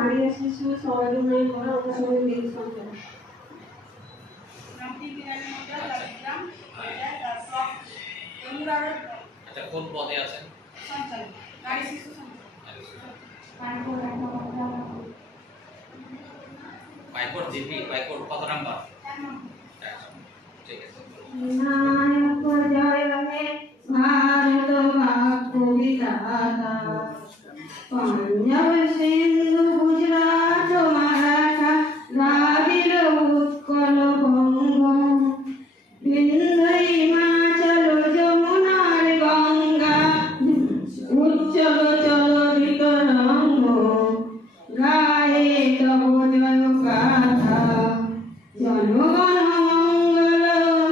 নারী শিশু সমাজ উন্নয়ন করা আমাদের সঙ্গে মিল সংখ্যা আচ্ছা কোন পদে আছেন? নারী শিশু পাইকোট জিপি পাইকোট কত নাম্বার? ঠিক আছে। নায়ক জয় হে ভারত ভাগ্য বিধাতা পাঞ্জাব সিন্ধু গুজরাট মারাঠা দ্রাবিড় উৎকল বঙ্গ বিন্ধ্য হিমাচল যমুনার গঙ্গা উচ্চল চলরিত রঙ্গ গায়ে তব জয় গাথা জনগণ মঙ্গল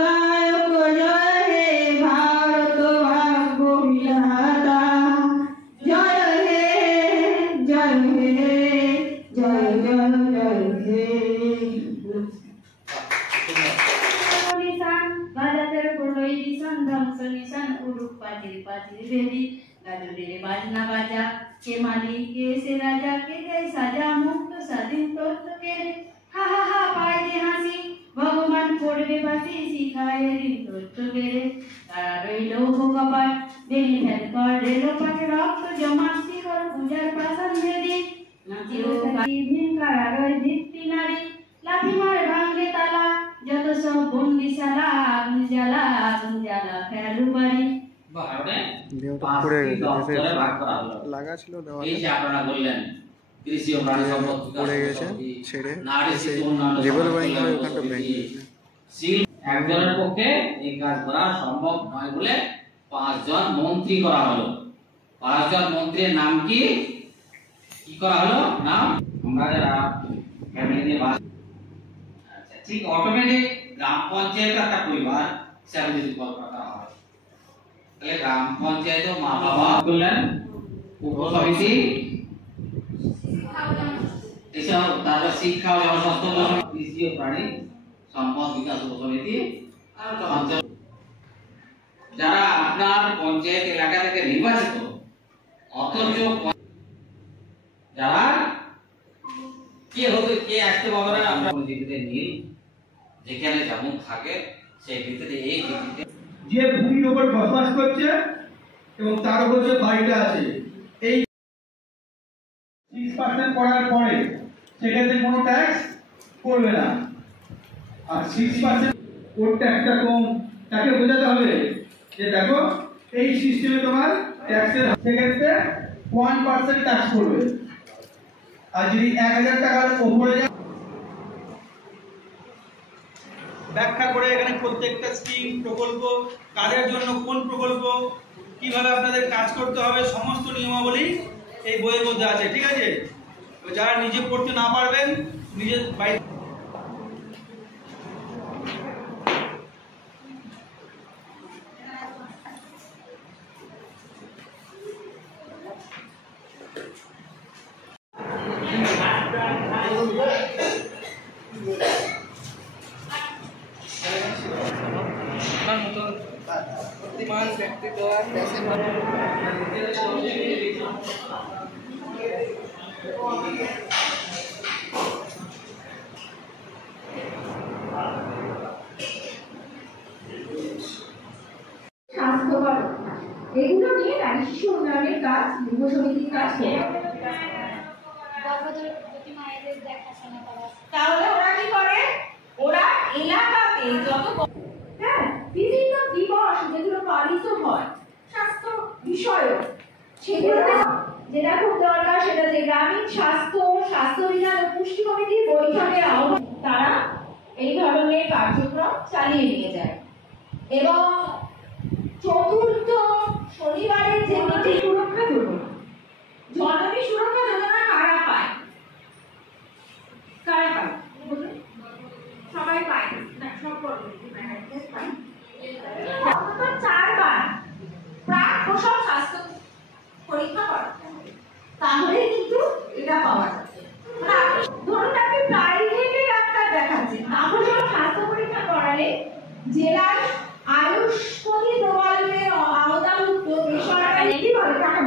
দায়ক জয় হে ভারত ভাগ্য বিধাতা জয় হে জয় হে জয় জয় জয় হে বাজাতের প্রলয় দিশন ধ্বংস নিশান উরুপ পাতিল পাতিল বেদি গাজরে বাজনা বাজা কে মালিক কে সে রাজা কে জয় সাজা মুক্ত স্বাধীন তত্ত্ব কে হা হা হা পায় যে হাসি ভগবান পড়বে বাসি শিখায় ঋণ তত্ত্ব বেড়ে তারা রইল কপাট বেলি হেল কর রেল পাটে রক্ত জমা শিকর পূজার প্রাসাদ ভেদি নাচিও ভিন কারা রয় ভিত্তি নারী লাঠি মারে ভাঙলে তালা যত সব বন্দিশালা আগুন জ্বালা ফেলু বাড়ি লাগা ছিল এই যে আপনারা বললেন কৃষি ও প্রাণী সম্পদ পড়ে গেছে ছেড়ে নারী শিশু রিভলভারিং হয়ে ওখানটা ভেঙে গেছে। একজনের পক্ষে এই কাজ করা সম্ভব নয় বলে 5 জন মন্ত্রী করা হলো। 5 জন মন্ত্রীর নাম কি করা হলো? নাম আমরা যারা ফ্যামিলি নিয়ে বাস আচ্ছা ঠিক অটোমেটিক গ্রাম পঞ্চায়েত একটা পরিবার হিসাবে যদি কল্পনা করা হয় তাহলে গ্রাম পঞ্চায়েতে মা বাবা করলেন উপসমিতি এসব তারপর শিক্ষা ও জনস্বাস্থ্য কৃষি ও প্রাণী সম্পদ বিকাশ উপসমিতি যারা আপনার পঞ্চায়েত এলাকা থেকে নির্বাচিত অথচ যারা কে হবে কে আসতে পারবে না আমরা পরিচিতিতে নীল যেখানে যেমন থাকে সেই ভিত্তিতে এই ভিত্তিতে যে ভূমির উপর বসবাস করছে এবং তার উপর যে বাড়িটা আছে এই 6% করার পরে সেক্ষেত্রে কোনো ট্যাক্স করবে না আর 6% ওর ট্যাক্সটা কম তাকে বোঝাতে হবে যে দেখো এই সিস্টেমে তোমার ট্যাক্সের সেক্ষেত্রে 1% ট্যাক্স করবে আর যদি 1000 টাকার উপরে যায় ব্যাখ্যা করে এখানে প্রত্যেকটা স্কিম প্রকল্প কাদের জন্য কোন প্রকল্প কিভাবে আপনাদের কাজ করতে হবে সমস্ত নিয়মাবলী এই বইয়ের মধ্যে আছে ঠিক আছে যারা নিজে পড়তে না পারবেন নিজের বাইরে बुद्धिमान व्यक्ति द्वारा कैसे স্বাস্থ্যকর এগুলো নিয়ে নারী শিশু উন্নয়নের কাজ যুব সমিতির কাজ তাহলে ওরা কি করে ওরা এলাকাতে যত বিভিন্ন দিবস যেগুলো পালিত হয় স্বাস্থ্য বিষয়ক সেগুলোতে যেটা খুব দরকার সেটা যে গ্রামীণ স্বাস্থ্য বিধান ও পুষ্টি কমিটির বৈঠকের আহ্বান তারা এই ধরনের কার্যক্রম চালিয়ে নিয়ে যায় এবং চতুর্থ শনিবারের যে মিটিং সুরক্ষা যোজনা জননী সুরক্ষা যোজনা কারা পায় সবাই পায় না সব পায় 4 বার প্রাক প্রসব স্বাস্থ্য পরীক্ষা করা তাহলে কিন্তু এটা পাওয়া যাবে ধরুন আপনি প্রাইভেটে ডাক্তার দেখাচ্ছেন তাহলে স্বাস্থ্য পরীক্ষা করালে জেলার আয়ুষ্মতি প্রকল্পের আওতাভুক্ত বেসরকারি কি বলে টাকা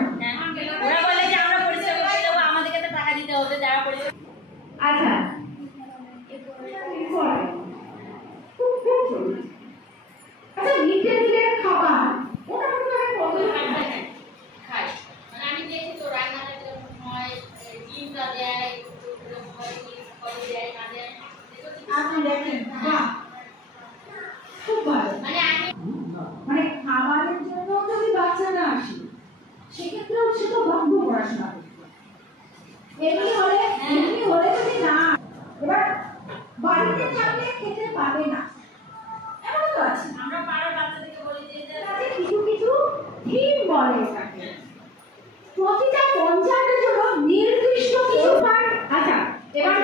বলছে তো বন্ধ পড়াশোনা করতে। এমনি হলে যদি না, এবার বাড়িতে থাকলে খেতে পাবে না, এমন তো আছে। আমরা পাড়ার বাচ্চাদেরকে বলি যে তাতে কিছু কিছু থিম বলে এটাকে। প্রতিটা পঞ্চায়েতের জন্য নির্দিষ্ট কিছু পার্ট। আচ্ছা, এবার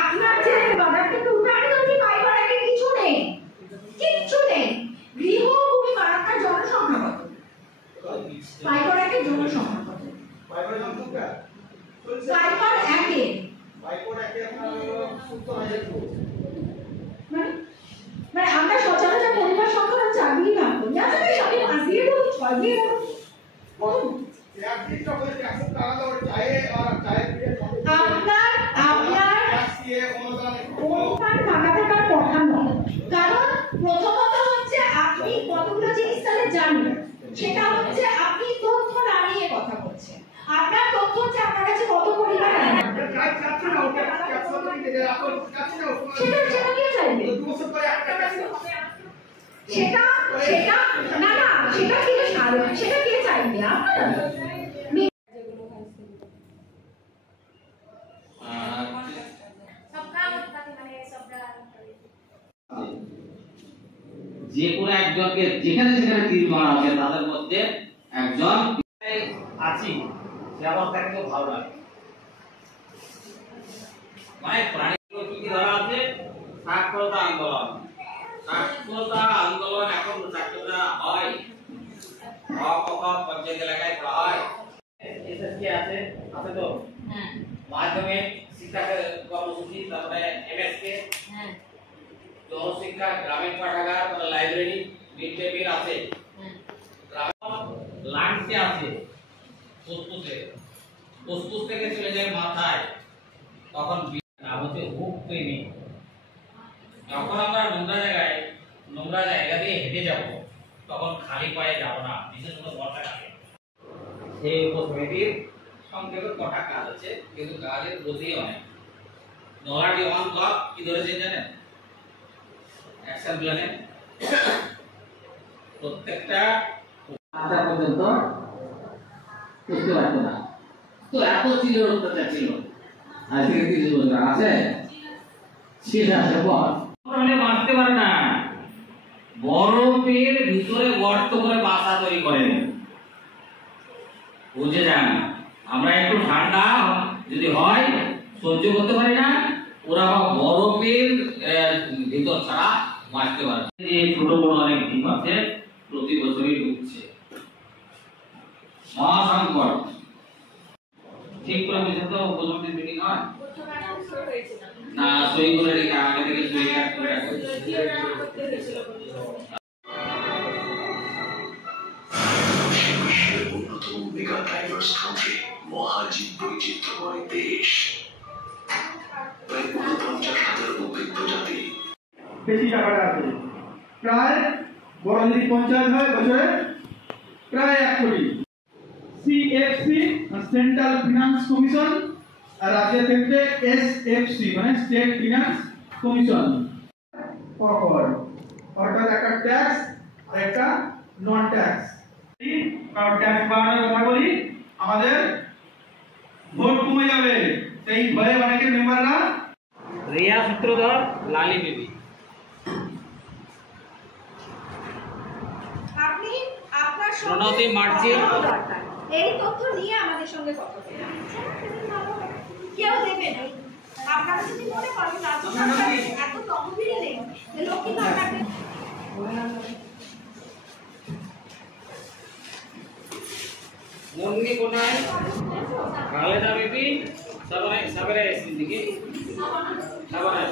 আপনার যে বাজারটা তো উঠানে তো পাইবার আগে কিছু নেই, কিচ্ছু নেই। গৃহভূমি মারাত্মক জনসংখ্যা কত? পাইবার আগে জনসংখ্যা কত? পাইবার আগে মানে আমরা সচরাচর পরিবার সংখ্যা 4 দিয়ে ভাগ করি। আসলে সবই 5 দিয়ে দেবো, 6 দিয়ে দেবো। আপনার মাথা থাকার কথা নয়, কারণ প্রথমত হচ্ছে আপনি কতগুলো জিনিস তাহলে জানেন, সেটা হচ্ছে আপনি তথ্য না নিয়ে কথা বলছেন। আপনার তথ্য হচ্ছে আপনার কাছে কত পরিবার আছে, সেটা কি চাইবে? সেটা সেটা না না, সেটা কি সেটা কি চাইবে? যে কোনো একজনকে যেখানে যেখানে তীর মারা আছে তাদের মধ্যে একজন আছি, সে আমার তাকে তো ভালো লাগে। মানে প্রাণীগুলো কি ধরা আছে? সাক্ষরতা আন্দোলন। সাক্ষরতা আন্দোলন এখন সাক্ষরতা হয়, পঞ্চায়েত এলাকায় করা হয়। এসএসসি আছে তো, মাধ্যমিক শিক্ষা কর্মসূচি, তারপরে এমএসকে, জনশিক্ষা, গ্রামীণ পাঠাগার, লাইব্রেরি, মিড ডে মিল আছে, লাঞ্চে আছে, ফুসফুস থেকে চলে যায় মাথায়, তখন নাম হচ্ছে হুক পেনি। যখন আমরা নোংরা জায়গা দিয়ে হেঁটে যাব, তখন খালি পায়ে যাব না, বিশেষ করে বর্ষাকালে। সেই উপসমিতির সংক্ষেপে কটা কাজ আছে, কিন্তু কাজের প্রতি অনেক। নলাটি ওয়ান ব্লক কি ধরেছেন জানেন? অ্যাকশন প্ল্যানে প্রত্যেকটা পর্যন্ত বুঝতে পারতো না, তো এত ছিল অত্যাচার ছিল। আজ থেকে 30 বছর আছে, শীত আসে পর বাঁচতে পারে না, বরফের ভিতরে গর্ত করে বাসা তৈরি করে। বুঝে যান, আমরা একটু ঠান্ডা যদি হয় সহ্য করতে পারি না, ওরা বরফের ভিতর ছাড়া বাঁচতে পারে। যে ছোট বড় অনেক দ্বীপ আছে, প্রতি বছরই ঢুকছে। মহাসংকট ঠিক করে বুঝে তো উপসমিতির মিটিং হয় না, সই করে রেখে আগে থেকে সই করে রাখবে। অন্যতম মেগা ডাইভার্স কান্ট্রি, মহাজীব বৈচিত্র্যময় দেশ, প্রায় 49,000 উদ্ভিদ প্রজাতি। বেশি টাকাটা আছে, প্রায় বড় যদি পঞ্চায়েত হয় বছরে প্রায় 1 কোটি। সিএফসি সেন্ট্রাল ফিনান্স কমিশন, আর রাজ্যের ক্ষেত্রে এসএফসি মানে স্টেট ফিনান্স কমিশন। অর্থাৎ একটা ট্যাক্স আর একটা নন ট্যাক্স। কারণ ট্যাক্স বাড়ানোর কথা বলি, আমাদের ভোট কমে যাবে, সেই ভয়ে অনেকে মেম্বাররা। রিয়া সূত্রধর, লালি বিবি। আপনি আপনার প্রণতি মার্জিন এই তথ্য নিয়ে আমাদের সঙ্গে কথা বলুন। কেউ দেবে না, আপনারা যদি মনে করেন রাজ্য সরকার এত তহবিল নেই যে লক্ষ্মী ভান্ডারকে মুন্নি কোনায়, খালেদা বিবি, সবাই সিদ্দিকী, সবাই